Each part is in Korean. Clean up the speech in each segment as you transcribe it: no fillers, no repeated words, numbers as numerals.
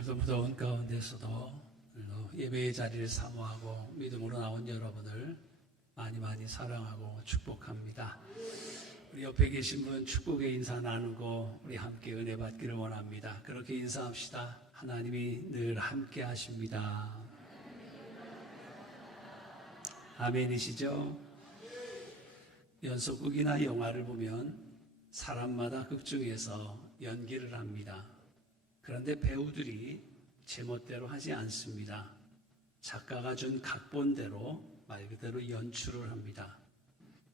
오늘도 무더운 가운데서도 예배의 자리를 사모하고 믿음으로 나온 여러분을 많이 사랑하고 축복합니다. 우리 옆에 계신 분 축복의 인사 나누고 우리 함께 은혜 받기를 원합니다. 그렇게 인사합시다. 하나님이 늘 함께 하십니다. 아멘이시죠? 연속극이나 영화를 보면 사람마다 극 중에서 연기를 합니다. 그런데 배우들이 제멋대로 하지 않습니다. 작가가 준 각본대로 말 그대로 연출을 합니다.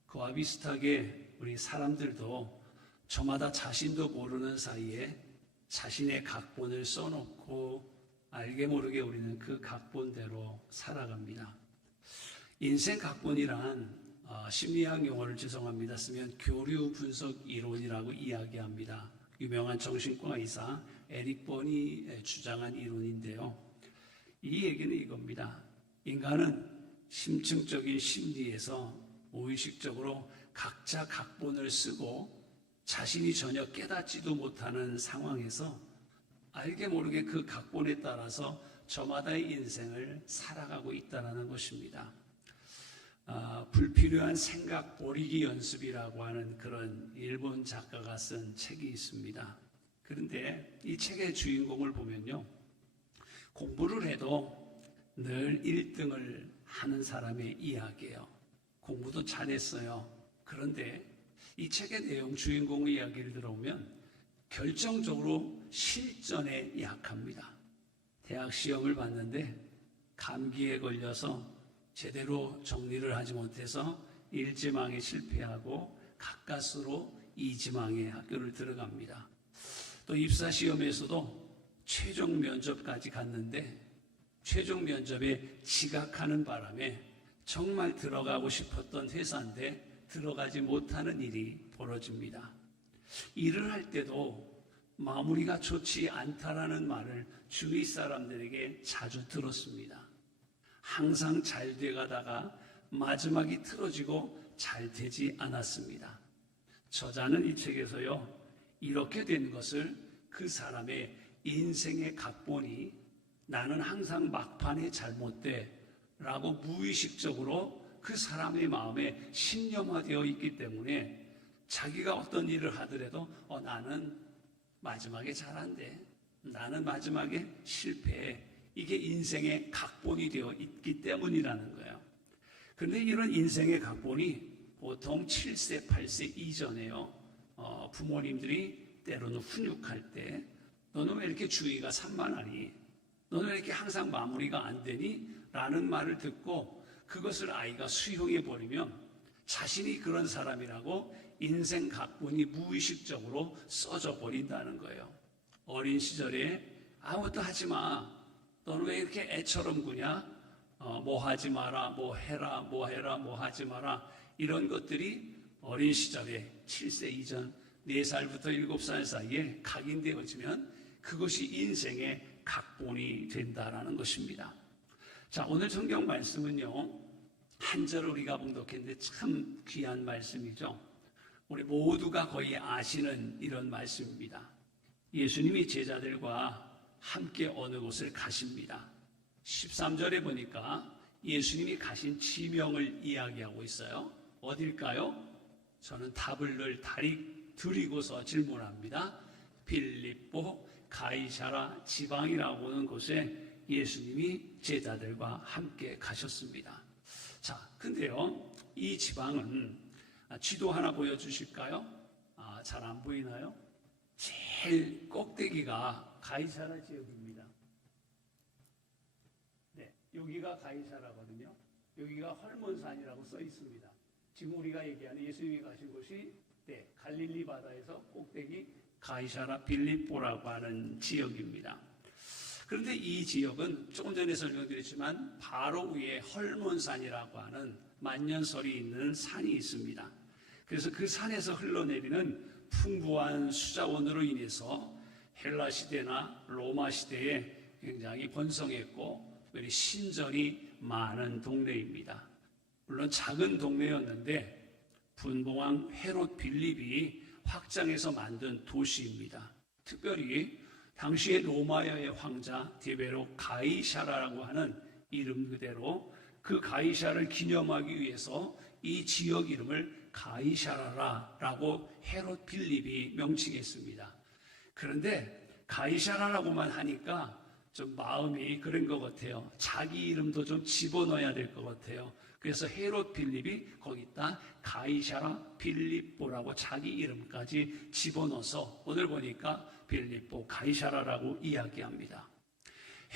그와 비슷하게 우리 사람들도 저마다 자신도 모르는 사이에 자신의 각본을 써놓고 알게 모르게 우리는 그 각본대로 살아갑니다. 인생 각본이란 심리학 용어를 죄송합니다. 쓰면 교류 분석 이론이라고 이야기합니다. 유명한 정신과 의사 에릭 버니 주장한 이론인데요. 이 얘기는 이겁니다. 인간은 심층적인 심리에서 무의식적으로 각자 각본을 쓰고 자신이 전혀 깨닫지도 못하는 상황에서 알게 모르게 그 각본에 따라서 저마다의 인생을 살아가고 있다는 것입니다. 불필요한 생각 버리기 연습이라고 하는 그런 일본 작가가 쓴 책이 있습니다. 그런데 이 책의 주인공을 보면요, 공부를 해도 늘 1등을 하는 사람의 이야기예요. 공부도 잘했어요. 그런데 이 책의 내용, 주인공의 이야기를 들어보면 결정적으로 실전에 약합니다. 대학 시험을 봤는데 감기에 걸려서 제대로 정리를 하지 못해서 1지망에 실패하고 가까스로 2지망에 학교를 들어갑니다. 또 입사 시험에서도 최종 면접까지 갔는데 최종 면접에 지각하는 바람에 정말 들어가고 싶었던 회사인데 들어가지 못하는 일이 벌어집니다. 일을 할 때도 마무리가 좋지 않다라는 말을 주위 사람들에게 자주 들었습니다. 항상 잘 돼가다가 마지막이 틀어지고 잘 되지 않았습니다. 저자는 이 책에서요, 이렇게 된 것을 그 사람의 인생의 각본이 나는 항상 막판에 잘못돼 라고 무의식적으로 그 사람의 마음에 신념화되어 있기 때문에 자기가 어떤 일을 하더라도 나는 마지막에 잘한대, 나는 마지막에 실패해, 이게 인생의 각본이 되어 있기 때문이라는 거예요. 그런데 이런 인생의 각본이 보통 7세, 8세 이전에요. 부모님들이 때로는 훈육할 때 너는 왜 이렇게 주의가 산만하니? 너는 왜 이렇게 항상 마무리가 안 되니? 라는 말을 듣고 그것을 아이가 수용해 버리면 자신이 그런 사람이라고 인생 각본이 무의식적으로 써져 버린다는 거예요. 어린 시절에 아무것도 하지 마. 너는 왜 이렇게 애처럼 구냐? 뭐 하지 마라, 뭐 해라, 뭐 해라, 뭐 하지 마라. 이런 것들이 어린 시절에 7세 이전 4살부터 7살 사이에 각인되어지면 그것이 인생의 각본이 된다라는 것입니다. 자, 오늘 성경 말씀은요, 한 절 우리가 봉독했는데 참 귀한 말씀이죠. 우리 모두가 거의 아시는 이런 말씀입니다. 예수님이 제자들과 함께 어느 곳을 가십니다. 13절에 보니까 예수님이 가신 지명을 이야기하고 있어요. 어딜까요? 저는 답을 늘 드리고서 질문합니다. 빌립보 가이사라 지방이라고 하는 곳에 예수님이 제자들과 함께 가셨습니다. 자, 근데요, 이 지방은 지도 하나 보여주실까요? 잘 안 보이나요? 제일 꼭대기가 가이사라 지역입니다. 네, 여기가 가이사라거든요. 여기가 헐몬산이라고 써 있습니다. 지금 우리가 얘기하는 예수님이 가신 곳이 갈릴리 바다에서 꼭대기 가이사라 빌립보라고 하는 지역입니다. 그런데 이 지역은 조금 전에 설명드렸지만 바로 위에 헐몬산이라고 하는 만년설이 있는 산이 있습니다. 그래서 그 산에서 흘러내리는 풍부한 수자원으로 인해서 헬라 시대나 로마 시대에 굉장히 번성했고 신전이 많은 동네입니다. 물론 작은 동네였는데 분봉왕 헤롯 빌립이 확장해서 만든 도시입니다. 특별히 당시의 로마의 왕자 디베로 가이사라라고 하는 이름 그대로 그 가이사를 기념하기 위해서 이 지역 이름을 가이사라라고 헤롯 필립이 명칭했습니다. 그런데 가이사라라고만 하니까 좀 마음이 그런 것 같아요. 자기 이름도 좀 집어넣어야 될 것 같아요. 그래서 헤롯 필립이 거기다 가이사라 필립보라고 자기 이름까지 집어넣어서 오늘 보니까 필립보 가이사라라고 이야기합니다.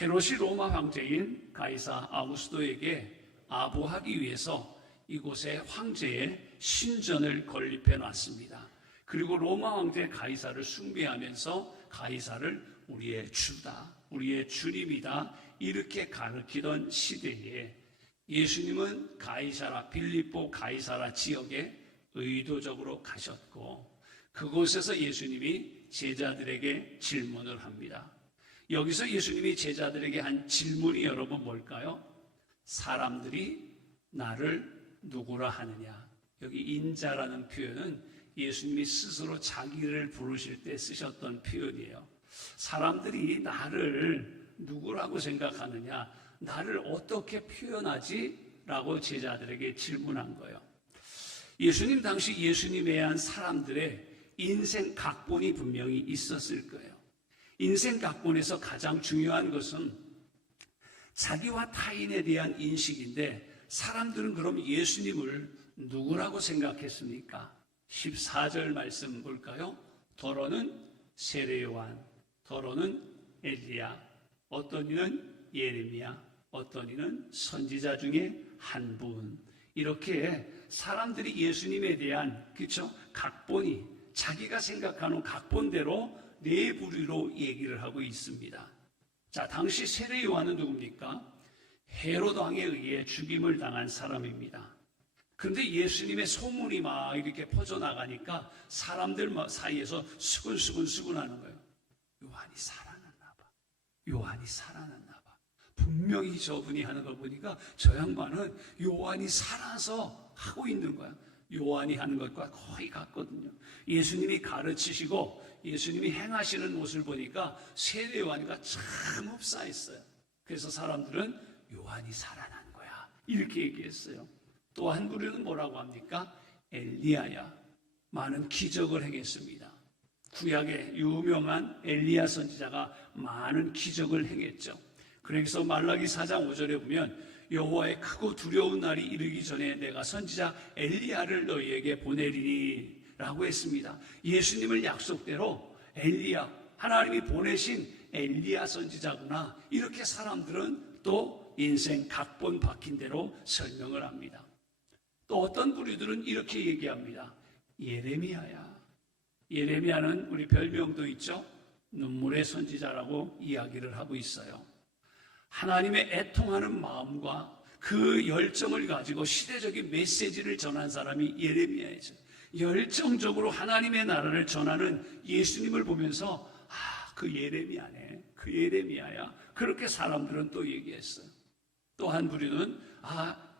헤롯이 로마 황제인 가이사 아우구스도에게 아부하기 위해서 이곳에 황제의 신전을 건립해 놨습니다. 그리고 로마 황제 가이사를 숭배하면서 가이사를 우리의 주다, 우리의 주님이다 이렇게 가르치던 시대에 예수님은 가이사라 필립보 가이사라 지역에 의도적으로 가셨고 그곳에서 예수님이 제자들에게 질문을 합니다. 여기서 예수님이 제자들에게 한 질문이 여러분 뭘까요? 사람들이 나를 누구라 하느냐. 여기 인자라는 표현은 예수님이 스스로 자기를 부르실 때 쓰셨던 표현이에요. 사람들이 나를 누구라고 생각하느냐, 나를 어떻게 표현하지? 라고 제자들에게 질문한 거예요. 예수님 당시 예수님에 대한 사람들의 인생 각본이 분명히 있었을 거예요. 인생 각본에서 가장 중요한 것은 자기와 타인에 대한 인식인데 사람들은 그럼 예수님을 누구라고 생각했습니까? 14절 말씀 볼까요? 더러는 세례요한, 더러는 엘리야, 어떤 이는 예레미야, 어떤 이는 선지자 중에 한 분. 이렇게 사람들이 예수님에 대한 그렇죠? 각본이 자기가 생각하는 각본대로 네 부류로 얘기를 하고 있습니다. 자, 당시 세례 요한은 누굽니까? 헤롯 왕에 의해 죽임을 당한 사람입니다. 그런데 예수님의 소문이 막 이렇게 퍼져나가니까 사람들 사이에서 수근수근하는 거예요. 요한이 살아났나 봐. 요한이 살아났나 봐. 분명히 저분이 하는 걸 보니까 저 양반은 요한이 살아서 하고 있는 거야. 요한이 하는 것과 거의 같거든요. 예수님이 가르치시고 예수님이 행하시는 모습을 보니까 세례 요한이가 참 흡사했어요. 그래서 사람들은 요한이 살아난 거야 이렇게 얘기했어요. 또 한 부류는 뭐라고 합니까? 엘리야야. 많은 기적을 행했습니다. 구약의 유명한 엘리야 선지자가 많은 기적을 행했죠. 그래서 말라기 4장 5절에 보면 여호와의 크고 두려운 날이 이르기 전에 내가 선지자 엘리야를 너희에게 보내리니 라고 했습니다. 예수님을 약속대로 엘리야, 하나님이 보내신 엘리야 선지자구나 이렇게 사람들은 또 인생 각본 박힌 대로 설명을 합니다. 또 어떤 부류들은 이렇게 얘기합니다. 예레미야야. 예레미야는 우리 별명도 있죠. 눈물의 선지자라고 이야기를 하고 있어요. 하나님의 애통하는 마음과 그 열정을 가지고 시대적인 메시지를 전한 사람이 예레미야이죠. 열정적으로 하나님의 나라를 전하는 예수님을 보면서 그 예레미야네, 그 예레미야야. 그렇게 사람들은 또 얘기했어요. 또 한 부류는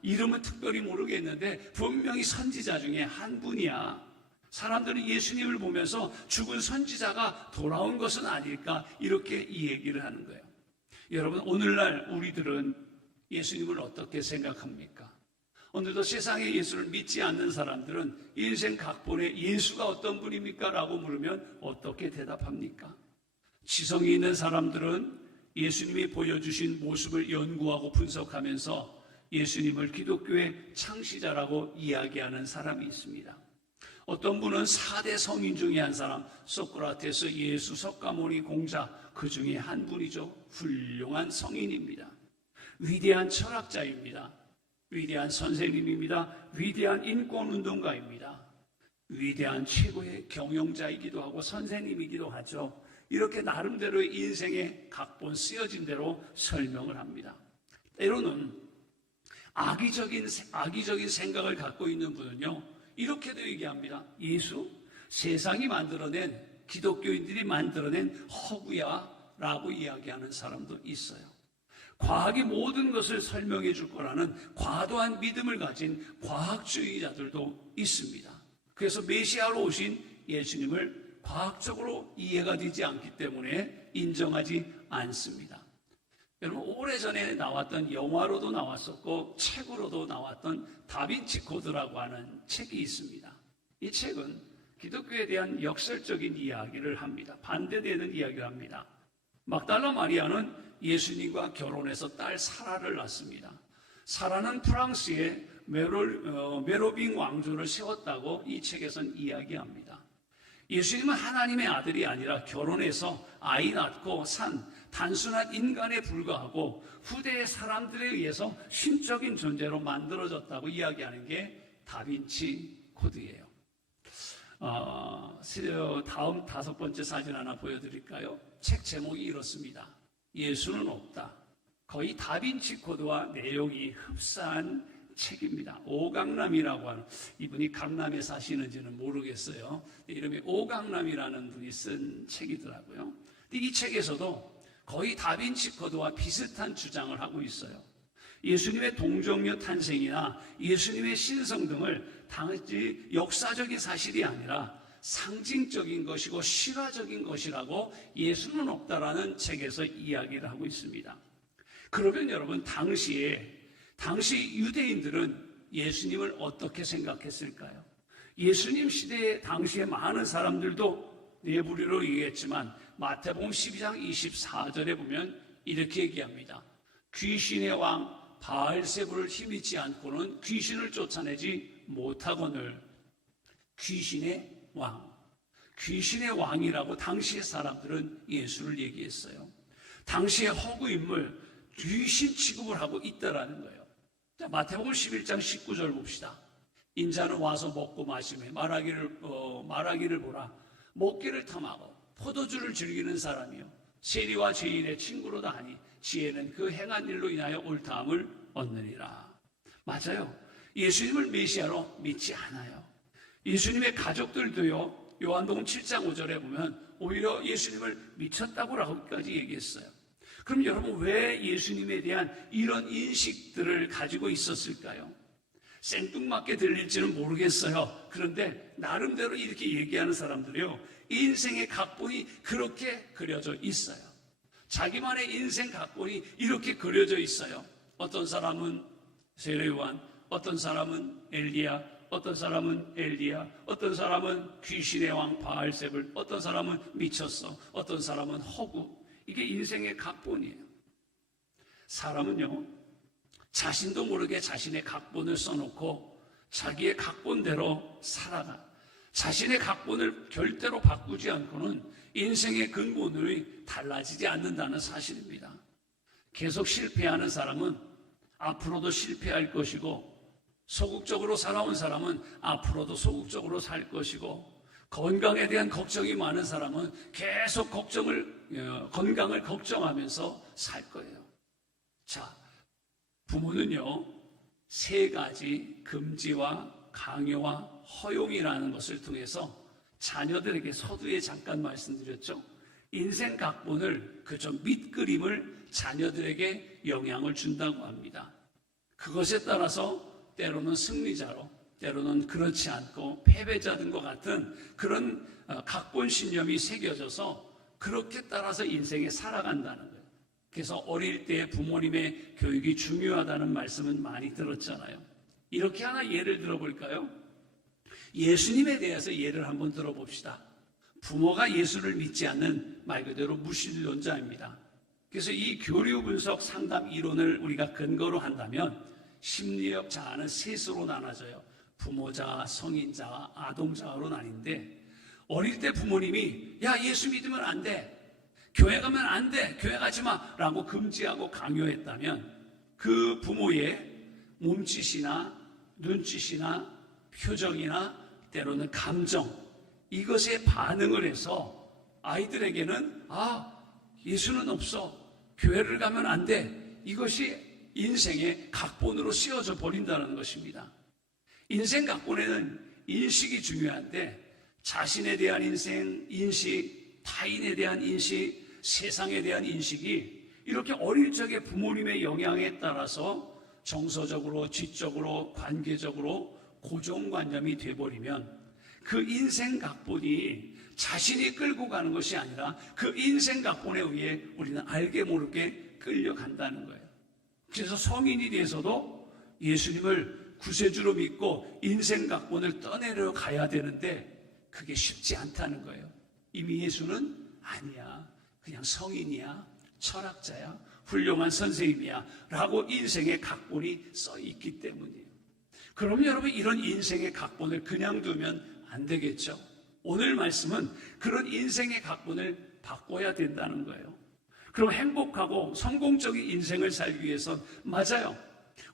이름은 특별히 모르겠는데 분명히 선지자 중에 한 분이야. 사람들은 예수님을 보면서 죽은 선지자가 돌아온 것은 아닐까 이렇게 이 얘기를 하는 거예요. 여러분, 오늘날 우리들은 예수님을 어떻게 생각합니까? 오늘도 세상에 예수를 믿지 않는 사람들은 인생 각본에 예수가 어떤 분입니까? 라고 물으면 어떻게 대답합니까? 지성이 있는 사람들은 예수님이 보여주신 모습을 연구하고 분석하면서 예수님을 기독교의 창시자라고 이야기하는 사람이 있습니다. 어떤 분은 4대 성인 중에 한 사람, 소크라테스, 예수, 석가모니, 공자, 그 중에 한 분이죠. 훌륭한 성인입니다. 위대한 철학자입니다. 위대한 선생님입니다. 위대한 인권운동가입니다. 위대한 최고의 경영자이기도 하고 선생님이기도 하죠. 이렇게 나름대로의 인생의 각본 쓰여진 대로 설명을 합니다. 때로는 악의적인 생각을 갖고 있는 분은요, 이렇게도 얘기합니다. 예수, 세상이 만들어낸, 기독교인들이 만들어낸 허구야 라고 이야기하는 사람도 있어요. 과학이 모든 것을 설명해 줄 거라는 과도한 믿음을 가진 과학주의자들도 있습니다. 그래서 메시아로 오신 예수님을 과학적으로 이해가 되지 않기 때문에 인정하지 않습니다. 여러분, 오래전에 나왔던 영화로도 나왔었고 책으로도 나왔던 다빈치 코드라고 하는 책이 있습니다. 이 책은 기독교에 대한 역설적인 이야기를 합니다. 반대되는 이야기를 합니다. 막달라 마리아는 예수님과 결혼해서 딸 사라를 낳습니다. 사라는 프랑스의 메로빙 왕조를 세웠다고 이 책에서는 이야기합니다. 예수님은 하나님의 아들이 아니라 결혼해서 아이 낳고 산 단순한 인간에 불과하고 후대의 사람들에 의해서 신적인 존재로 만들어졌다고 이야기하는 게 다빈치 코드예요. 다음 5번째 사진 하나 보여드릴까요? 책 제목이 이렇습니다. 예수는 없다. 거의 다빈치 코드와 내용이 흡사한 책입니다. 오강남이라고 하는, 이분이 강남에 사시는지는 모르겠어요. 이름이 오강남이라는 분이 쓴 책이더라고요. 이 책에서도 거의 다빈치 코드와 비슷한 주장을 하고 있어요. 예수님의 동정녀 탄생이나 예수님의 신성 등을 단지 역사적인 사실이 아니라 상징적인 것이고 실화적인 것이라고 예수는 없다라는 책에서 이야기를 하고 있습니다. 그러면 여러분, 당시 유대인들은 예수님을 어떻게 생각했을까요? 예수님 시대에 당시에 많은 사람들도 내부리로 얘기했지만 마태복음 12장 24절에 보면 이렇게 얘기합니다. 귀신의 왕 바알세불을 힘입지 않고는 귀신을 쫓아내지 못하거늘. 귀신의 왕이라고 당시의 사람들은 예수를 얘기했어요. 당시의 허구 인물, 귀신 취급을 하고 있다라는 거예요. 자, 마태복음 11장 19절 봅시다. 인자는 와서 먹고 마시며 말하기를 보라. 먹기를 탐하고 포도주를 즐기는 사람이요 세리와 죄인의 친구로다 하니 지혜는 그 행한 일로 인하여 옳다함을 얻느니라. 맞아요. 예수님을 메시아로 믿지 않아요. 예수님의 가족들도요, 요한복음 7장 5절에 보면 오히려 예수님을 미쳤다고까지 얘기했어요. 그럼 여러분, 왜 예수님에 대한 이런 인식들을 가지고 있었을까요? 생뚱맞게 들릴지는 모르겠어요. 그런데 나름대로 이렇게 얘기하는 사람들이요, 인생의 각본이 그렇게 그려져 있어요. 자기만의 인생 각본이 이렇게 그려져 있어요. 어떤 사람은 세례요한, 어떤 사람은 엘리야, 어떤 사람은 엘리야, 어떤 사람은 귀신의 왕 바알세불, 어떤 사람은 미쳤어, 어떤 사람은 허구. 이게 인생의 각본이에요. 사람은요, 자신도 모르게 자신의 각본을 써놓고 자기의 각본대로 살아가. 자신의 각본을 절대로 바꾸지 않고는 인생의 근본이 달라지지 않는다는 사실입니다. 계속 실패하는 사람은 앞으로도 실패할 것이고, 소극적으로 살아온 사람은 앞으로도 소극적으로 살 것이고, 건강에 대한 걱정이 많은 사람은 계속 건강을 걱정하면서 살 거예요. 자, 부모는요, 3가지 금지와 강요와 허용이라는 것을 통해서 자녀들에게 서두에 잠깐 말씀드렸죠. 인생 각본을, 그저 밑그림을 자녀들에게 영향을 준다고 합니다. 그것에 따라서 때로는 승리자로, 때로는 그렇지 않고 패배자된 것 같은 그런 각본 신념이 새겨져서 그렇게 따라서 인생에 살아간다는 거예요. 그래서 어릴 때 부모님의 교육이 중요하다는 말씀은 많이 들었잖아요. 이렇게 하나 예를 들어볼까요? 예수님에 대해서 예를 한번 들어봅시다. 부모가 예수를 믿지 않는 말 그대로 무신론자입니다. 그래서 이 교류 분석 상담 이론을 우리가 근거로 한다면 심리학 자아는 3수로 나눠져요. 부모자아, 성인자아, 아동자아로 나뉜데, 어릴 때 부모님이 야, 예수 믿으면 안 돼, 교회 가면 안 돼, 교회 가지 마 라고 금지하고 강요했다면 그 부모의 몸짓이나 눈짓이나 표정이나 때로는 감정, 이것에 반응을 해서 아이들에게는 예수는 없어, 교회를 가면 안 돼, 이것이 인생의 각본으로 씌워져 버린다는 것입니다. 인생 각본에는 인식이 중요한데, 자신에 대한 인식, 타인에 대한 인식, 세상에 대한 인식이 이렇게 어릴 적에 부모님의 영향에 따라서 정서적으로, 지적으로, 관계적으로 고정관념이 돼버리면 그 인생 각본이 자신이 끌고 가는 것이 아니라 그 인생 각본에 의해 우리는 알게 모르게 끌려간다는 거예요. 그래서 성인이 돼서도 예수님을 구세주로 믿고 인생 각본을 떠내려 가야 되는데 그게 쉽지 않다는 거예요. 이미 예수는 아니야, 그냥 성인이야, 철학자야, 훌륭한 선생님이야 라고 인생의 각본이 써 있기 때문이에요. 그럼 여러분, 이런 인생의 각본을 그냥 두면 안 되겠죠. 오늘 말씀은 그런 인생의 각본을 바꿔야 된다는 거예요. 그럼 행복하고 성공적인 인생을 살기 위해선 맞아요,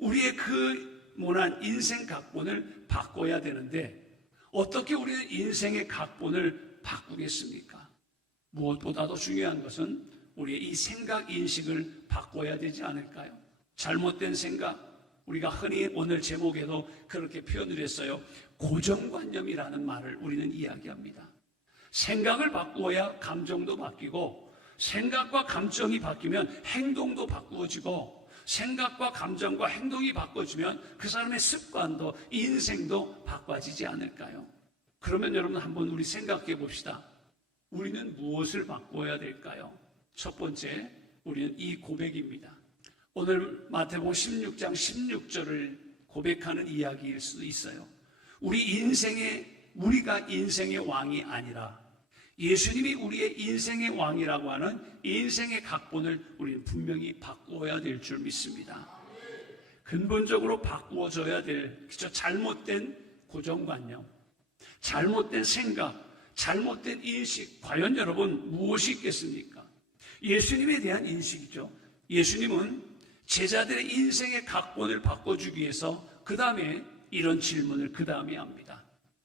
우리의 그 모난 인생 각본을 바꿔야 되는데 어떻게 우리는 인생의 각본을 바꾸겠습니까? 무엇보다도 중요한 것은 우리의 이 생각 인식을 바꿔야 되지 않을까요? 잘못된 생각, 우리가 흔히 오늘 제목에도 그렇게 표현을 했어요. 고정관념이라는 말을 우리는 이야기합니다. 생각을 바꾸어야 감정도 바뀌고, 생각과 감정이 바뀌면 행동도 바꾸어지고, 생각과 감정과 행동이 바꿔지면 그 사람의 습관도 인생도 바꿔지지 않을까요? 그러면 여러분, 한번 우리 생각해 봅시다. 우리는 무엇을 바꿔야 될까요? 첫 번째, 우리는 이 고백입니다. 오늘 마태복음 16장 16절을 고백하는 이야기일 수도 있어요. 우리가 인생의 왕이 아니라 예수님이 우리의 인생의 왕이라고 하는 인생의 각본을 우리는 분명히 바꾸어야 될 줄 믿습니다. 근본적으로 바꾸어져야 될 잘못된 고정관념, 잘못된 생각, 잘못된 인식, 과연 여러분 무엇이 있겠습니까? 예수님에 대한 인식이죠. 예수님은 제자들의 인생의 각본을 바꿔주기 위해서 그 다음에 이런 질문을 그 다음에 합니다.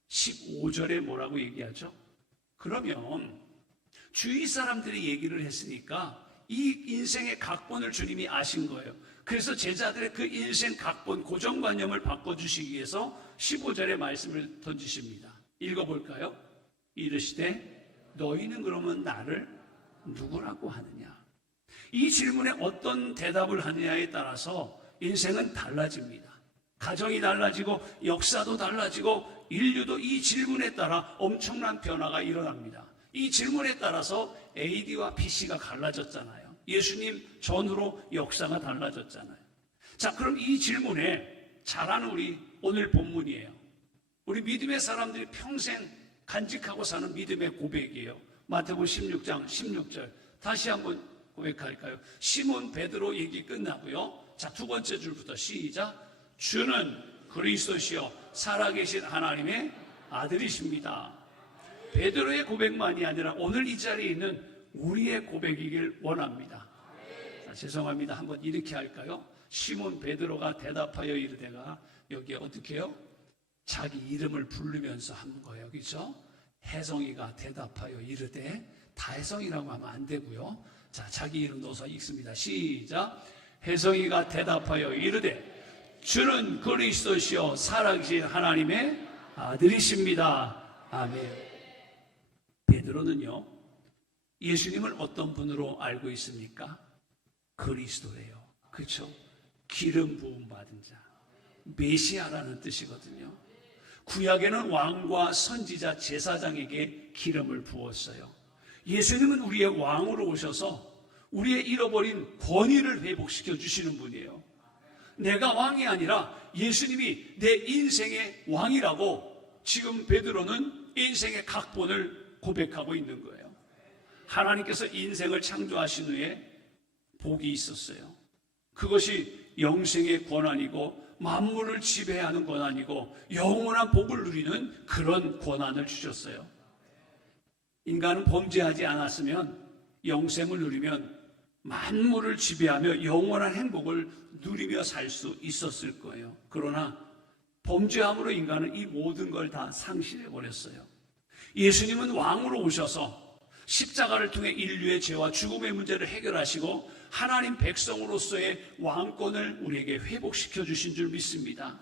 15절에 뭐라고 얘기하죠? 그러면 주위 사람들이 얘기를 했으니까 이 인생의 각본을 주님이 아신 거예요. 그래서 제자들의 그 인생 각본, 고정관념을 바꿔주시기 위해서 15절의 말씀을 던지십니다. 읽어볼까요? 이르시되 너희는 그러면 나를 누구라고 하느냐? 이 질문에 어떤 대답을 하느냐에 따라서 인생은 달라집니다. 가정이 달라지고 역사도 달라지고 인류도 이 질문에 따라 엄청난 변화가 일어납니다. 이 질문에 따라서 AD와 BC가 갈라졌잖아요. 예수님 전후로 역사가 달라졌잖아요. 자, 그럼 이 질문에 잘하는 우리 오늘 본문이에요. 우리 믿음의 사람들이 평생 간직하고 사는 믿음의 고백이에요. 마태복음 16장 16절 다시 한번 고백할까요? 시몬 베드로 얘기 끝나고요. 자, 두 번째 줄부터 시작. 주는 그리스도시요 살아계신 하나님의 아들이십니다. 베드로의 고백만이 아니라 오늘 이 자리에 있는 우리의 고백이길 원합니다. 자, 죄송합니다. 한번 이렇게 할까요? 시몬 베드로가 대답하여 이르되가 여기에 어떻게 해요? 자기 이름을 부르면서 한 거예요. 그렇죠? 혜성이가 대답하여 이르되, 다 혜성이라고 하면 안 되고요. 자, 자기 이름 넣어서 읽습니다. 시작. 혜성이가 대답하여 이르되 주는 그리스도시요 살아계신 하나님의 아들이십니다. 아멘. 베드로는요, 예수님을 어떤 분으로 알고 있습니까? 그리스도예요. 그렇죠? 기름 부음 받은 자, 메시아라는 뜻이거든요. 구약에는 왕과 선지자, 제사장에게 기름을 부었어요. 예수님은 우리의 왕으로 오셔서 우리의 잃어버린 권위를 회복시켜 주시는 분이에요. 내가 왕이 아니라 예수님이 내 인생의 왕이라고 지금 베드로는 인생의 각본을 고백하고 있는 거예요. 하나님께서 인생을 창조하신 후에 복이 있었어요. 그것이 영생의 권한이고 만물을 지배하는 권한이고 영원한 복을 누리는 그런 권한을 주셨어요. 인간은 범죄하지 않았으면 영생을 누리면 만물을 지배하며 영원한 행복을 누리며 살 수 있었을 거예요. 그러나 범죄함으로 인간은 이 모든 걸 다 상실해버렸어요. 예수님은 왕으로 오셔서 십자가를 통해 인류의 죄와 죽음의 문제를 해결하시고 하나님 백성으로서의 왕권을 우리에게 회복시켜 주신 줄 믿습니다.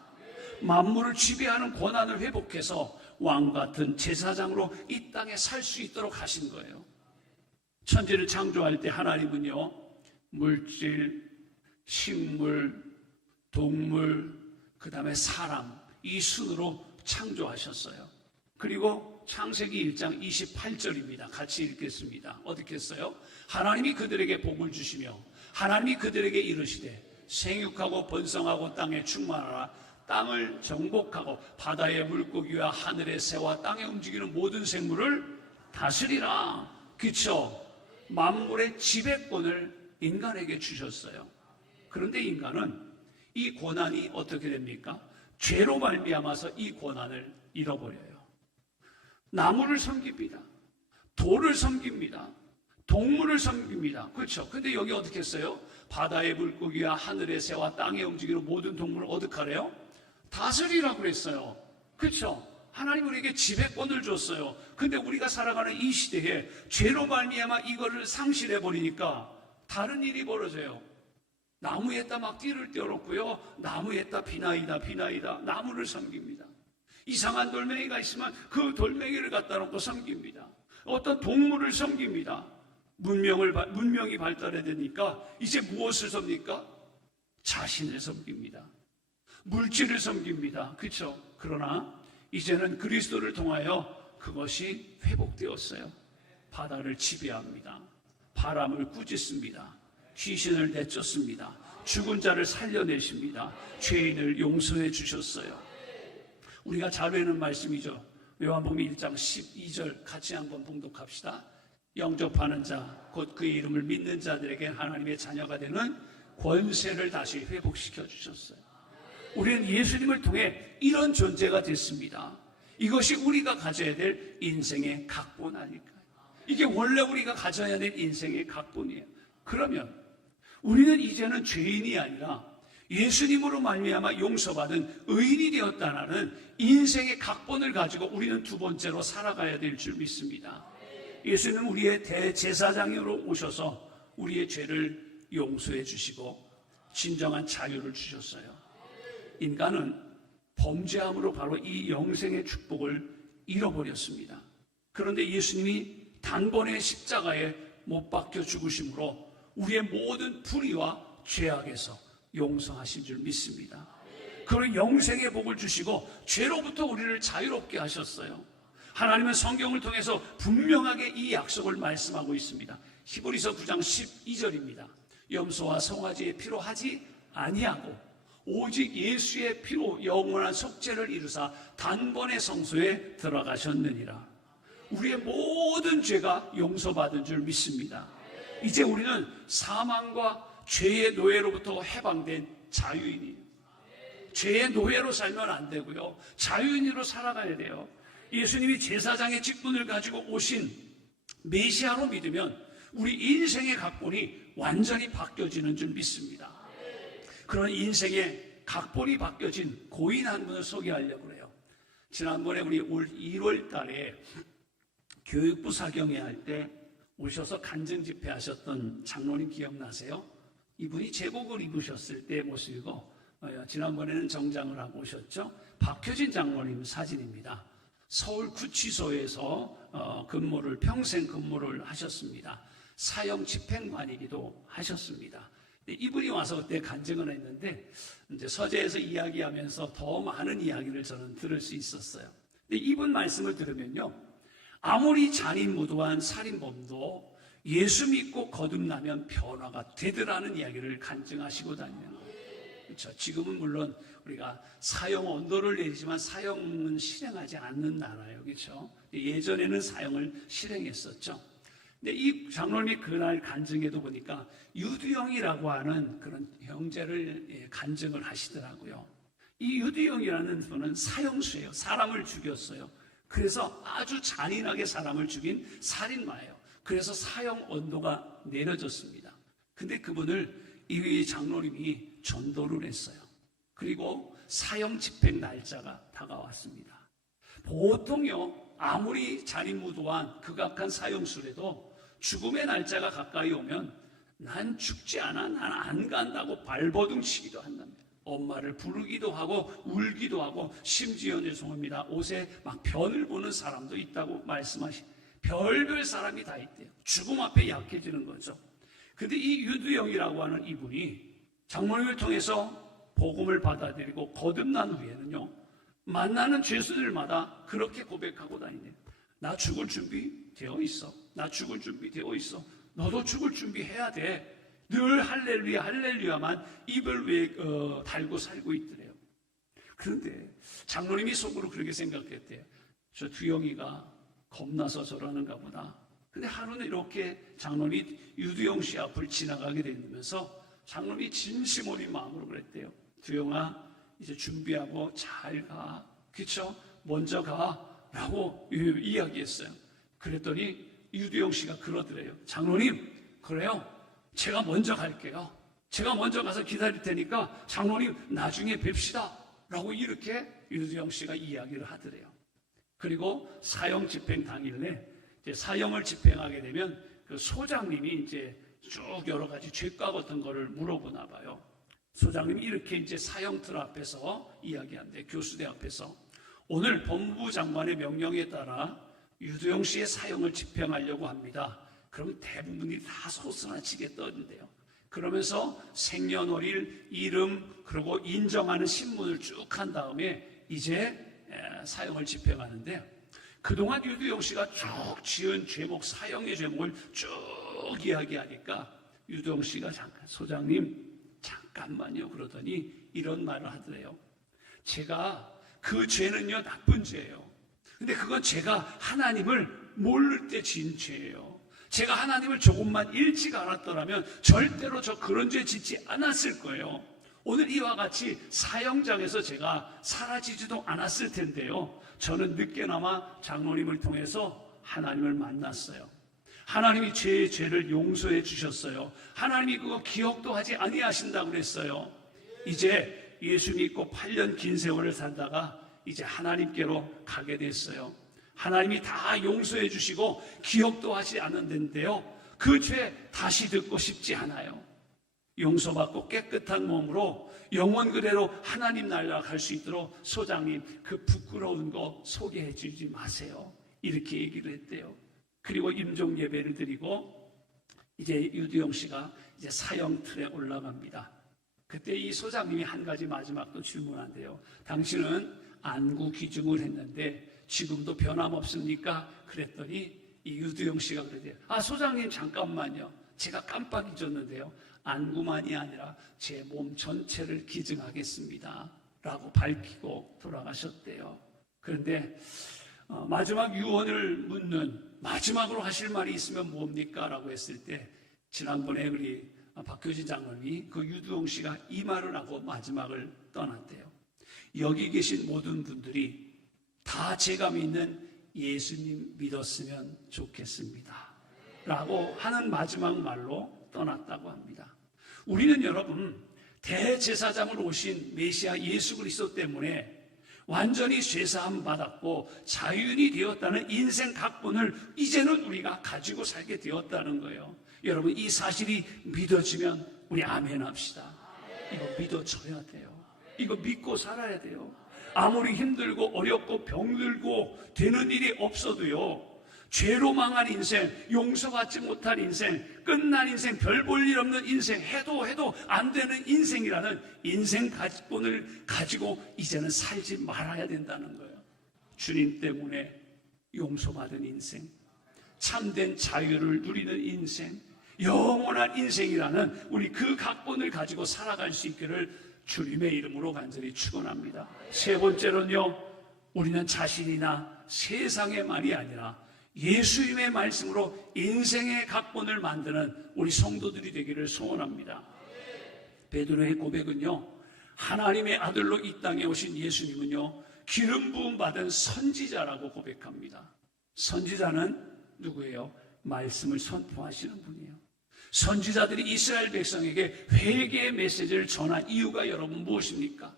만물을 지배하는 권한을 회복해서 왕 같은 제사장으로 이 땅에 살 수 있도록 하신 거예요. 천지를 창조할 때 하나님은요, 물질, 식물, 동물, 그 다음에 사람, 이 순으로 창조하셨어요. 그리고 창세기 1장 28절입니다. 같이 읽겠습니다. 어떻게 했어요? 하나님이 그들에게 복을 주시며 하나님이 그들에게 이르시되 생육하고 번성하고 땅에 충만하라. 땅을 정복하고 바다의 물고기와 하늘의 새와 땅에 움직이는 모든 생물을 다스리라. 그쵸? 만물의 지배권을 인간에게 주셨어요. 그런데 인간은 이 권한이 어떻게 됩니까? 죄로 말미암아서 이 권한을 잃어버려요. 나무를 섬깁니다. 돌을 섬깁니다. 동물을 섬깁니다. 그렇죠? 근데 여기 어떻게 했어요? 바다의 물고기와 하늘의 새와 땅에 움직이는 모든 동물을 어떻게 하래요? 다스리라고 그랬어요. 그렇죠? 하나님 우리에게 지배권을 줬어요. 근데 우리가 살아가는 이 시대에 죄로 말미암아 이거를 상실해 버리니까 다른 일이 벌어져요. 나무에다 막 띠를 떼어놓고요. 나무에다 비나이다 나무를 섬깁니다. 이상한 돌멩이가 있으면 그 돌멩이를 갖다 놓고 섬깁니다. 어떤 동물을 섬깁니다. 문명이 발달해 되니까 이제 무엇을 섬깁니까? 자신을 섬깁니다. 물질을 섬깁니다. 그렇죠? 그러나 이제는 그리스도를 통하여 그것이 회복되었어요. 바다를 지배합니다. 바람을 꾸짖습니다. 귀신을 내쫓습니다. 죽은 자를 살려내십니다. 죄인을 용서해 주셨어요. 우리가 잘 외우는 말씀이죠. 요한복음 1장 12절 같이 한번 봉독합시다. 영접하는 자, 곧 그의 이름을 믿는 자들에게 하나님의 자녀가 되는 권세를 다시 회복시켜 주셨어요. 우리는 예수님을 통해 이런 존재가 됐습니다. 이것이 우리가 가져야 될 인생의 각본 아닐까요? 이게 원래 우리가 가져야 될 인생의 각본이에요. 그러면 우리는 이제는 죄인이 아니라 예수님으로 말미암아 용서받은 의인이 되었다는 인생의 각본을 가지고 우리는 두 번째로 살아가야 될 줄 믿습니다. 예수님은 우리의 대제사장으로 오셔서 우리의 죄를 용서해 주시고 진정한 자유를 주셨어요. 인간은 범죄함으로 바로 이 영생의 축복을 잃어버렸습니다. 그런데 예수님이 단번에 십자가에 못 박혀 죽으심으로 우리의 모든 불의와 죄악에서 용서하신 줄 믿습니다. 그런 영생의 복을 주시고 죄로부터 우리를 자유롭게 하셨어요. 하나님은 성경을 통해서 분명하게 이 약속을 말씀하고 있습니다. 히브리서 9장 12절입니다. 염소와 송아지의 피로 하지 아니하고 오직 예수의 피로 영원한 속죄를 이루사 단번에 성소에 들어가셨느니라. 우리의 모든 죄가 용서받은 줄 믿습니다. 이제 우리는 사망과 죄의 노예로부터 해방된 자유인이에요. 죄의 노예로 살면 안 되고요. 자유인으로 살아가야 돼요. 예수님이 제사장의 직분을 가지고 오신 메시아로 믿으면 우리 인생의 각본이 완전히 바뀌어지는 줄 믿습니다. 그런 인생의 각본이 바뀌어진 고인 한 분을 소개하려고 해요. 지난번에 우리 올 1월 달에 교육부 사경회 할 때 오셔서 간증 집회 하셨던 장로님 기억나세요? 이분이 제복을 입으셨을 때 모습이고 지난번에는 정장을 하고 오셨죠. 박효진 장로님 사진입니다. 서울 구치소에서 평생 근무를 하셨습니다. 사형 집행관이기도 하셨습니다. 이분이 와서 그때 간증을 했는데 이제 서재에서 이야기하면서 더 많은 이야기를 저는 들을 수 있었어요. 근데 이분 말씀을 들으면요, 아무리 잔인무도한 살인범도 예수 믿고 거듭나면 변화가 되더라는 이야기를 간증하시고 다니는 거예요. 그렇죠? 지금은 물론 우리가 사형 언도를 내리지만 사형은 실행하지 않는 나라예요. 그렇죠? 예전에는 사형을 실행했었죠. 근데 이 장로님이 그날 간증에도 보니까 유두영이라고 하는 그런 형제를 간증을 하시더라고요. 이 유두영이라는 분은 사형수예요. 사람을 죽였어요. 그래서 아주 잔인하게 사람을 죽인 살인마예요. 그래서 사형 언도가 내려졌습니다. 근데 그분을 이 장로님이 전도를 했어요. 그리고 사형 집행 날짜가 다가왔습니다. 보통요, 아무리 잔인무도한 극악한 사형수라도 죽음의 날짜가 가까이 오면 난 죽지 않아, 난 안 간다고 발버둥 치기도 한답니다. 엄마를 부르기도 하고 울기도 하고 심지어 죄송합니다, 옷에 막 변을 보는 사람도 있다고 별별 사람이 다 있대요. 죽음 앞에 약해지는 거죠. 근데 이 유두영이라고 하는 이분이 장로님을 통해서 복음을 받아들이고 거듭난 후에는요, 만나는 죄수들마다 그렇게 고백하고 다니네요. 나 죽을 준비 되어 있어. 나 죽을 준비 되어 있어. 너도 죽을 준비해야 돼. 늘 할렐루야 할렐루야만 입을 달고 살고 있더래요. 그런데 장로님이 속으로 그렇게 생각했대요. 저 두영이가 겁나서 저러는가 보다. 근데 하루는 이렇게 장로님이 유두영 씨 앞을 지나가게 되면서 장로님이 진심 어린 마음으로 그랬대요. 두영아, 이제 준비하고 잘 가. 그쵸? 먼저 가. 라고 이야기했어요. 그랬더니 유두영 씨가 그러더래요. 장로님, 그래요? 제가 먼저 갈게요. 제가 먼저 가서 기다릴 테니까 장로님 나중에 뵙시다. 라고 이렇게 유두영 씨가 이야기를 하더래요. 그리고 사형 집행 당일에 이제 사형을 집행하게 되면 그 소장님이 이제 쭉 여러 가지 죄과 같은 거를 물어보나 봐요. 소장님이 이렇게 이제 사형틀 앞에서 이야기한대. 교수대 앞에서 오늘 법무부 장관의 명령에 따라 유두영 씨의 사형을 집행하려고 합니다. 그럼 대부분이 다 소스나치게 떠는데요. 그러면서 생년월일, 이름, 그리고 인정하는 신문을 쭉 한 다음에 이제 사형을 집행하는데, 그동안 유두영 씨가 쭉 지은 죄목, 사형의 죄목을 쭉 이야기하니까 유두영 씨가 잠깐, 소장님 잠깐만요 그러더니 이런 말을 하더래요. 제가 그 죄는요 나쁜 죄예요. 근데 그건 제가 하나님을 모를 때 지은 죄예요. 제가 하나님을 조금만 일찍 알았더라면 절대로 저 그런 죄 짓지 않았을 거예요. 오늘 이와 같이 사형장에서 제가 사라지지도 않았을 텐데요. 저는 늦게나마 장로님을 통해서 하나님을 만났어요. 하나님이 제 죄를 용서해 주셨어요. 하나님이 그거 기억도 하지 아니하신다고 그랬어요. 이제 예수 믿고 8년 긴 세월을 살다가 이제 하나님께로 가게 됐어요. 하나님이 다 용서해 주시고 기억도 하지 않았는데요. 그 죄 다시 듣고 싶지 않아요. 용서받고 깨끗한 몸으로 영원 그대로 하나님 나라에 갈 수 있도록 소장님 그 부끄러운 거 소개해 주지 마세요. 이렇게 얘기를 했대요. 그리고 임종 예배를 드리고 이제 유두영 씨가 이제 사형틀에 올라갑니다. 그때 이 소장님이 한 가지 마지막 또 질문한대요. 당신은 안구 기증을 했는데 지금도 변함없습니까? 그랬더니 이 유두영 씨가 그러대요. 아, 소장님 잠깐만요. 제가 깜빡 잊었는데요. 안구만이 아니라 제 몸 전체를 기증하겠습니다. 라고 밝히고 돌아가셨대요. 그런데 마지막 유언을 묻는 마지막으로 하실 말이 있으면 뭡니까? 라고 했을 때 지난번에 우리 박효진 장로님이 그 유두영 씨가 이 말을 하고 마지막을 떠났대요. 여기 계신 모든 분들이 다 제가 믿는 예수님 믿었으면 좋겠습니다. 라고 하는 마지막 말로 떠났다고 합니다. 우리는 여러분 대제사장으로 오신 메시아 예수 그리스도 때문에 완전히 죄사함 받았고 자유인이 되었다는 인생 각본을 이제는 우리가 가지고 살게 되었다는 거예요. 여러분 이 사실이 믿어지면 우리 아멘 합시다. 이거 믿어줘야 돼요. 이거 믿고 살아야 돼요. 아무리 힘들고 어렵고 병들고 되는 일이 없어도요, 죄로 망한 인생, 용서받지 못할 인생, 끝난 인생, 별 볼 일 없는 인생, 해도 안 되는 인생이라는 인생 각본을 가지고 이제는 살지 말아야 된다는 거예요. 주님 때문에 용서받은 인생, 참된 자유를 누리는 인생, 영원한 인생이라는 우리 그 각본을 가지고 살아갈 수 있기를 주님의 이름으로 간절히 축원합니다. 세 번째로는요, 우리는 자신이나 세상의 말이 아니라 예수님의 말씀으로 인생의 각본을 만드는 우리 성도들이 되기를 소원합니다. 베드로의 고백은요, 하나님의 아들로 이 땅에 오신 예수님은요, 기름 부음 받은 선지자라고 고백합니다. 선지자는 누구예요? 말씀을 선포하시는 분이에요. 선지자들이 이스라엘 백성에게 회개의 메시지를 전한 이유가 여러분 무엇입니까?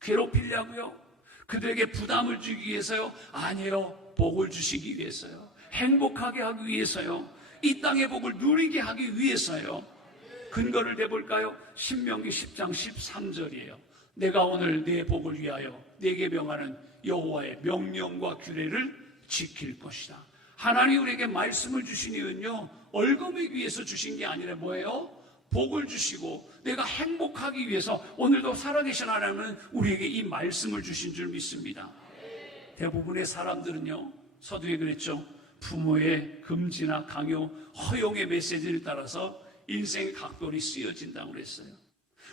괴롭히려고요? 그들에게 부담을 주기 위해서요? 아니에요. 복을 주시기 위해서요. 행복하게 하기 위해서요. 이 땅의 복을 누리게 하기 위해서요. 근거를 대볼까요? 신명기 10장 13절이에요. 내가 오늘 내 복을 위하여 내게 명하는 여호와의 명령과 규례를 지킬 것이다. 하나님이 우리에게 말씀을 주신 이유는요, 얼거매기 위해서 주신 게 아니라 뭐예요? 복을 주시고 내가 행복하기 위해서 오늘도 살아계신 하나님은 우리에게 이 말씀을 주신 줄 믿습니다. 대부분의 사람들은요, 서두에 그랬죠. 부모의 금지나 강요, 허용의 메시지를 따라서 인생의 각본이 쓰여진다고 그랬어요.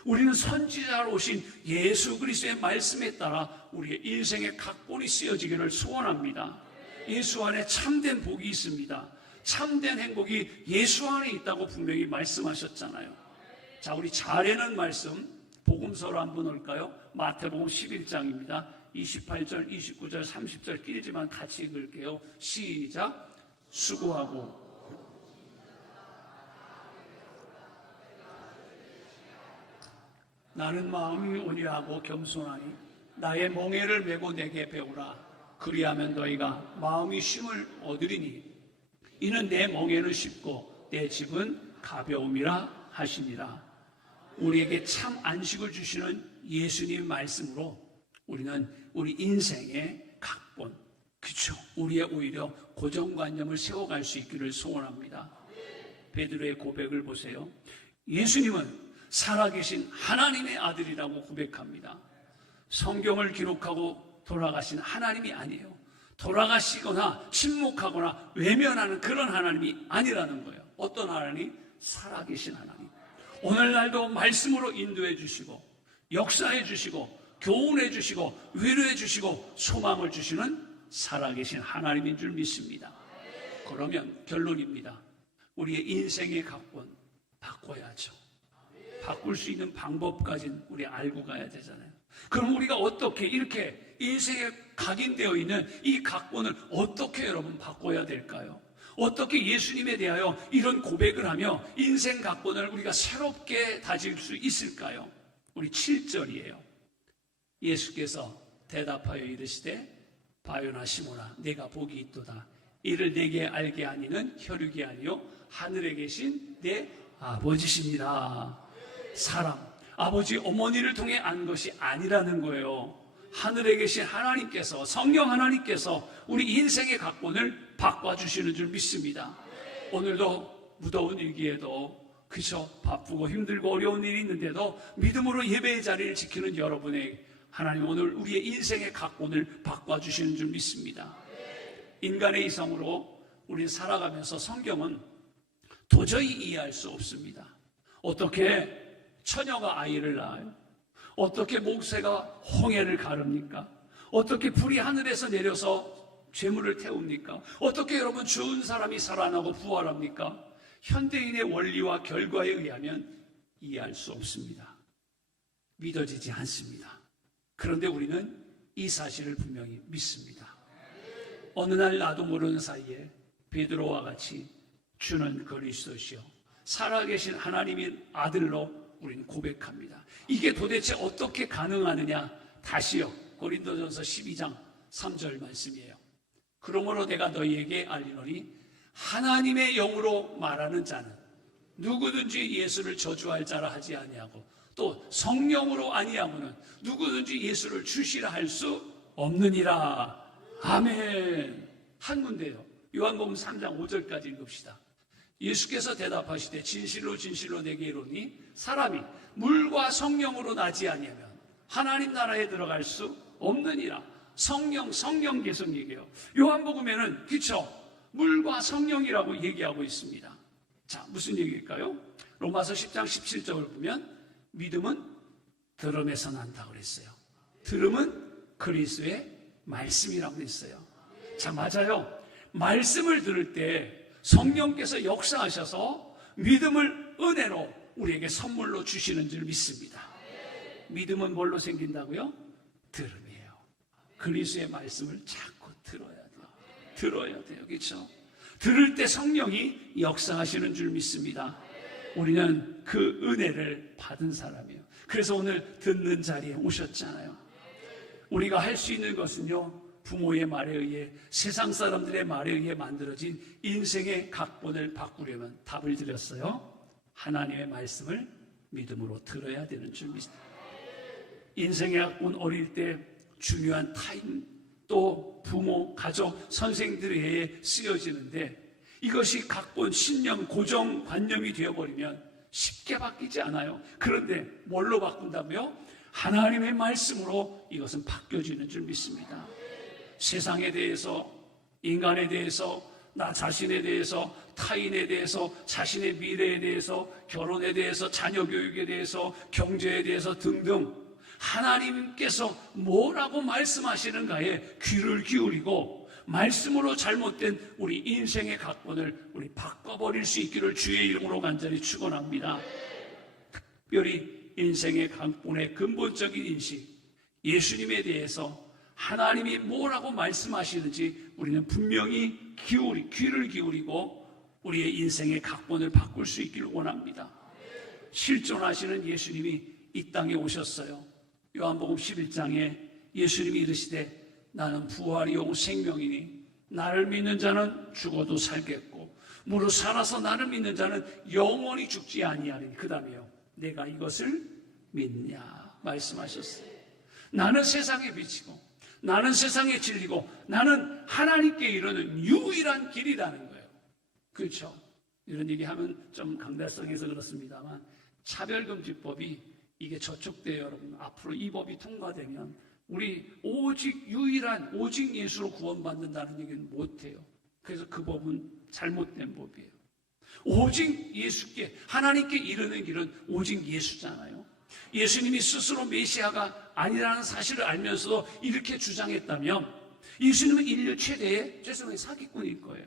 우리는 선지자로 오신 예수 그리스도의 말씀에 따라 우리의 인생의 각본이 쓰여지기를 소원합니다. 예수 안에 참된 복이 있습니다. 참된 행복이 예수 안에 있다고 분명히 말씀하셨잖아요. 자, 우리 잘 읽는 말씀 복음서로 한번 올까요? 마태복음 11장입니다. 28절, 29절, 30절 길지만 같이 읽을게요. 시작. 수고하고 나는 마음이 온유하고 겸손하니 나의 멍에를 메고 내게 배우라. 그리하면 너희가 마음이 쉼을 얻으리니 이는 내 멍에는 쉽고 내 짐은 가벼움이라 하시니라. 우리에게 참 안식을 주시는 예수님 말씀으로 우리는 우리 인생의 각본, 그렇죠? 우리의 오히려 고정관념을 세워갈 수 있기를 소원합니다. 베드로의 고백을 보세요. 예수님은 살아계신 하나님의 아들이라고 고백합니다. 성경을 기록하고 돌아가신 하나님이 아니에요. 돌아가시거나 침묵하거나 외면하는 그런 하나님이 아니라는 거예요. 어떤 하나님? 살아계신 하나님. 오늘날도 말씀으로 인도해 주시고 역사해 주시고 교훈해 주시고 위로해 주시고 소망을 주시는 살아계신 하나님인 줄 믿습니다. 그러면 결론입니다. 우리의 인생의 각본 바꿔야죠. 바꿀 수 있는 방법까지는 우리 알고 가야 되잖아요. 그럼 우리가 어떻게 이렇게 인생에 각인되어 있는 이 각본을 어떻게 여러분 바꿔야 될까요? 어떻게 예수님에 대하여 이런 고백을 하며 인생 각본을 우리가 새롭게 다질 수 있을까요? 우리 7절이에요. 예수께서 대답하여 이르시되 바요나 시모나 내가 복이 있도다. 이를 내게 알게 하니는 혈육이 아니요 하늘에 계신 내 아버지시니라. 사람, 아버지 어머니를 통해 안 것이 아니라는 거예요. 하늘에 계신 하나님께서, 성령 하나님께서 우리 인생의 각본을 바꿔주시는 줄 믿습니다. 오늘도 무더운 일기에도 그저 바쁘고 힘들고 어려운 일이 있는데도 믿음으로 예배의 자리를 지키는 여러분의 하나님 오늘 우리의 인생의 각본을 바꿔주시는 줄 믿습니다. 인간의 이성으로 우리 살아가면서 성경은 도저히 이해할 수 없습니다. 어떻게 처녀가 아이를 낳아요? 어떻게 목새가 홍해를 가릅니까? 어떻게 불이 하늘에서 내려서 재물을 태웁니까? 어떻게 여러분 죽은 사람이 살아나고 부활합니까? 현대인의 원리와 결과에 의하면 이해할 수 없습니다. 믿어지지 않습니다. 그런데 우리는 이 사실을 분명히 믿습니다. 어느 날 나도 모르는 사이에 베드로와 같이 주는 그리스도시요 살아계신 하나님의 아들로 우리는 고백합니다. 이게 도대체 어떻게 가능하느냐? 다시요. 고린도전서 12장 3절 말씀이에요. 그러므로 내가 너희에게 알리노니 하나님의 영으로 말하는 자는 누구든지 예수를 저주할 자라 하지 아니하고 또 성령으로 아니하고는 누구든지 예수를 주시라 할 수 없느니라. 아멘. 한 군데요. 요한복음 3장 5절까지 읽읍시다. 예수께서 대답하시되 진실로 진실로 내게 이르노니 사람이 물과 성령으로 나지 아니하면 하나님 나라에 들어갈 수 없느니라. 성령 계속 얘기해요. 요한복음에는 그쵸 물과 성령이라고 얘기하고 있습니다. 자, 무슨 얘기일까요? 로마서 10장 17절을 보면 믿음은 들음에서 난다 그랬어요. 들음은 그리스도의 말씀이라고 그랬어요. 자, 맞아요. 말씀을 들을 때 성령께서 역사하셔서 믿음을 은혜로 우리에게 선물로 주시는 줄 믿습니다. 믿음은 뭘로 생긴다고요? 들음이에요. 그리스도의 말씀을 자꾸 들어야 돼요. 들어야 돼요. 그렇죠? 들을 때 성령이 역사하시는 줄 믿습니다. 우리는 그 은혜를 받은 사람이에요. 그래서 오늘 듣는 자리에 오셨잖아요. 우리가 할 수 있는 것은요, 부모의 말에 의해 세상 사람들의 말에 의해 만들어진 인생의 각본을 바꾸려면 답을 드렸어요. 하나님의 말씀을 믿음으로 들어야 되는 줄 믿습니다. 인생의 각본 어릴 때 중요한 타임 또 부모, 가족, 선생들에 의해 쓰여지는데 이것이 각본, 신념, 고정관념이 되어버리면 쉽게 바뀌지 않아요. 그런데 뭘로 바꾼다고요? 하나님의 말씀으로 이것은 바뀌어지는 줄 믿습니다. 세상에 대해서 인간에 대해서, 나 자신에 대해서, 타인에 대해서, 자신의 미래에 대해서, 결혼에 대해서, 자녀 교육에 대해서, 경제에 대해서 등등 하나님께서 뭐라고 말씀하시는가에 귀를 기울이고 말씀으로 잘못된 우리 인생의 각본을 우리 바꿔버릴 수 있기를 주의 이름으로 간절히 축원합니다. 특별히 인생의 각본의 근본적인 인식, 예수님에 대해서 하나님이 뭐라고 말씀하시는지 우리는 분명히 귀를 기울이고 우리의 인생의 각본을 바꿀 수 있기를 원합니다. 실존하시는 예수님이 이 땅에 오셨어요. 요한복음 11장에 예수님이 이르시되 나는 부활이요 생명이니 나를 믿는 자는 죽어도 살겠고 무릇 살아서 나를 믿는 자는 영원히 죽지 아니하리니 그 다음에요 내가 이것을 믿냐 말씀하셨어요. 나는 세상에 비치고 나는 세상에 진리고 나는 하나님께 이르는 유일한 길이라는 거예요. 그렇죠? 이런 얘기하면 좀 강달성에서 그렇습니다만 차별금지법이 이게 저촉돼요. 여러분 앞으로 이 법이 통과되면 우리 오직 유일한 오직 예수로 구원받는다는 얘기는 못해요. 그래서 그 법은 잘못된 법이에요. 오직 예수께 하나님께 이르는 길은 오직 예수잖아요. 예수님이 스스로 메시아가 아니라는 사실을 알면서도 이렇게 주장했다면 예수님은 인류 최대의 사기꾼일 거예요.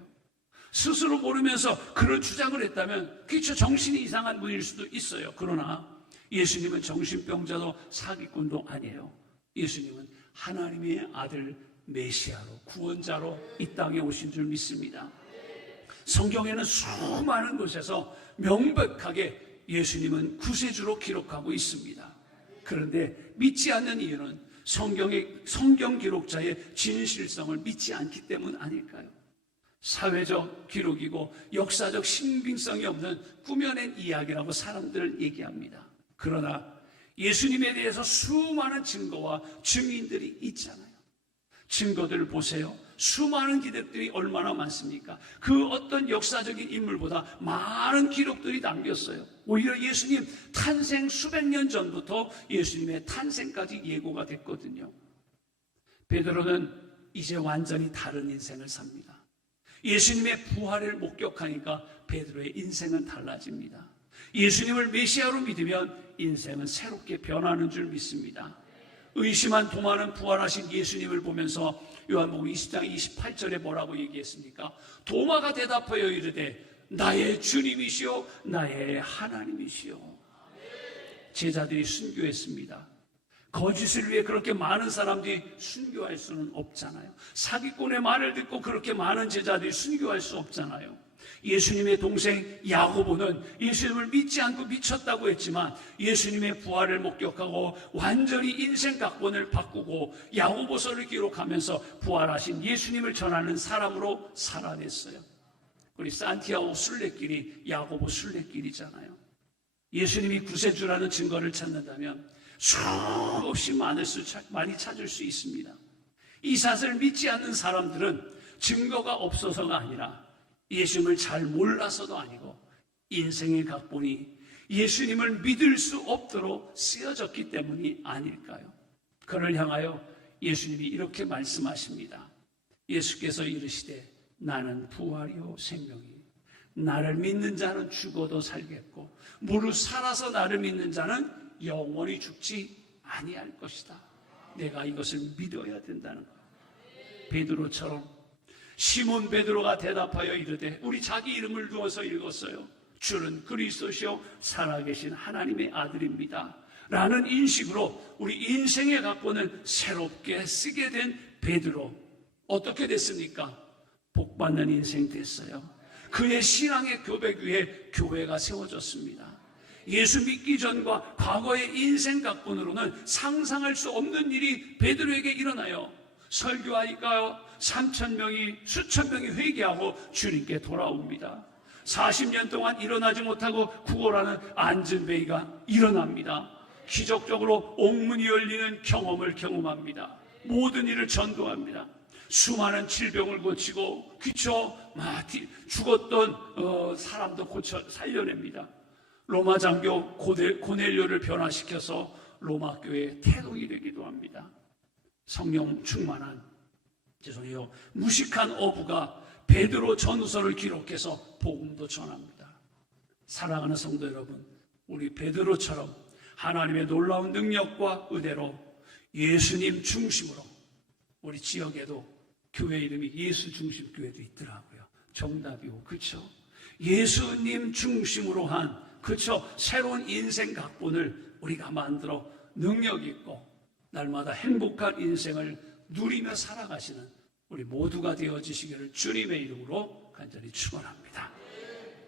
스스로 모르면서 그런 주장을 했다면 그렇죠, 정신이 이상한 분일 수도 있어요. 그러나 예수님은 정신병자도 사기꾼도 아니에요. 예수님은 하나님의 아들 메시아로 구원자로 이 땅에 오신 줄 믿습니다. 성경에는 수많은 곳에서 명백하게 예수님은 구세주로 기록하고 있습니다. 그런데 믿지 않는 이유는 성경 기록자의 진실성을 믿지 않기 때문 아닐까요? 사회적 기록이고 역사적 신빙성이 없는 꾸며낸 이야기라고 사람들은 얘기합니다. 그러나 예수님에 대해서 수많은 증거와 증인들이 있잖아요. 증거들을 보세요. 수많은 기록들이 얼마나 많습니까? 그 어떤 역사적인 인물보다 많은 기록들이 남겼어요. 오히려 예수님 탄생 수백 년 전부터 예수님의 탄생까지 예고가 됐거든요. 베드로는 이제 완전히 다른 인생을 삽니다. 예수님의 부활을 목격하니까 베드로의 인생은 달라집니다. 예수님을 메시아로 믿으면 인생은 새롭게 변하는 줄 믿습니다. 의심한 도마는 부활하신 예수님을 보면서 요한복음 20장 28절에 뭐라고 얘기했습니까? 도마가 대답하여 이르되 나의 주님이시오 나의 하나님이시오. 제자들이 순교했습니다. 거짓을 위해 그렇게 많은 사람들이 순교할 수는 없잖아요. 사기꾼의 말을 듣고 그렇게 많은 제자들이 순교할 수 없잖아요. 예수님의 동생 야고보는 예수님을 믿지 않고 미쳤다고 했지만 예수님의 부활을 목격하고 완전히 인생 각본을 바꾸고 야고보서를 기록하면서 부활하신 예수님을 전하는 사람으로 살아냈어요. 우리 산티아고 순례길이 야고보 순례길이잖아요. 예수님이 구세주라는 증거를 찾는다면 수없이 많이 찾을 수 있습니다. 이 사실을 믿지 않는 사람들은 증거가 없어서가 아니라 예수님을 잘 몰라서도 아니고 인생의 각본이 예수님을 믿을 수 없도록 쓰여졌기 때문이 아닐까요? 그를 향하여 예수님이 이렇게 말씀하십니다. 예수께서 이르시되 나는 부활이요 생명이요 나를 믿는 자는 죽어도 살겠고 무릇 살아서 나를 믿는 자는 영원히 죽지 아니할 것이다. 내가 이것을 믿어야 된다는 거예요. 베드로처럼 시몬 베드로가 대답하여 이르되 우리 자기 이름을 두어서 읽었어요. 주는 그리스도시요 살아계신 하나님의 아들입니다 라는 인식으로 우리 인생의 각본을 새롭게 쓰게 된 베드로 어떻게 됐습니까? 복받는 인생 됐어요. 그의 신앙의 교백 위에 교회가 세워졌습니다. 예수 믿기 전과 과거의 인생 각본으로는 상상할 수 없는 일이 베드로에게 일어나요. 설교하니까 3,000명이 수천 명이 회개하고 주님께 돌아옵니다. 40년 동안 일어나지 못하고 구걸하는 안전뱅이가 일어납니다. 기적적으로 옥문이 열리는 경험을 경험합니다. 모든 일을 전도합니다. 수많은 질병을 고치고 죽었던 사람도 고쳐 살려냅니다. 로마 장교 고넬료를 변화시켜서 로마 교회의 태동이 되기도 합니다. 성령 충만한 죄송해요. 무식한 어부가 베드로 전후서를 기록해서 복음도 전합니다. 사랑하는 성도 여러분, 우리 베드로처럼 하나님의 놀라운 능력과 은혜로 예수님 중심으로 우리 지역에도 교회 이름이 예수 중심 교회도 있더라고요. 정답이고, 그렇죠? 예수님 중심으로 한, 그렇죠? 새로운 인생 각본을 우리가 만들어 능력 있고 날마다 행복한 인생을 누리며 살아가시는 우리 모두가 되어지시기를 주님의 이름으로 간절히 축원합니다.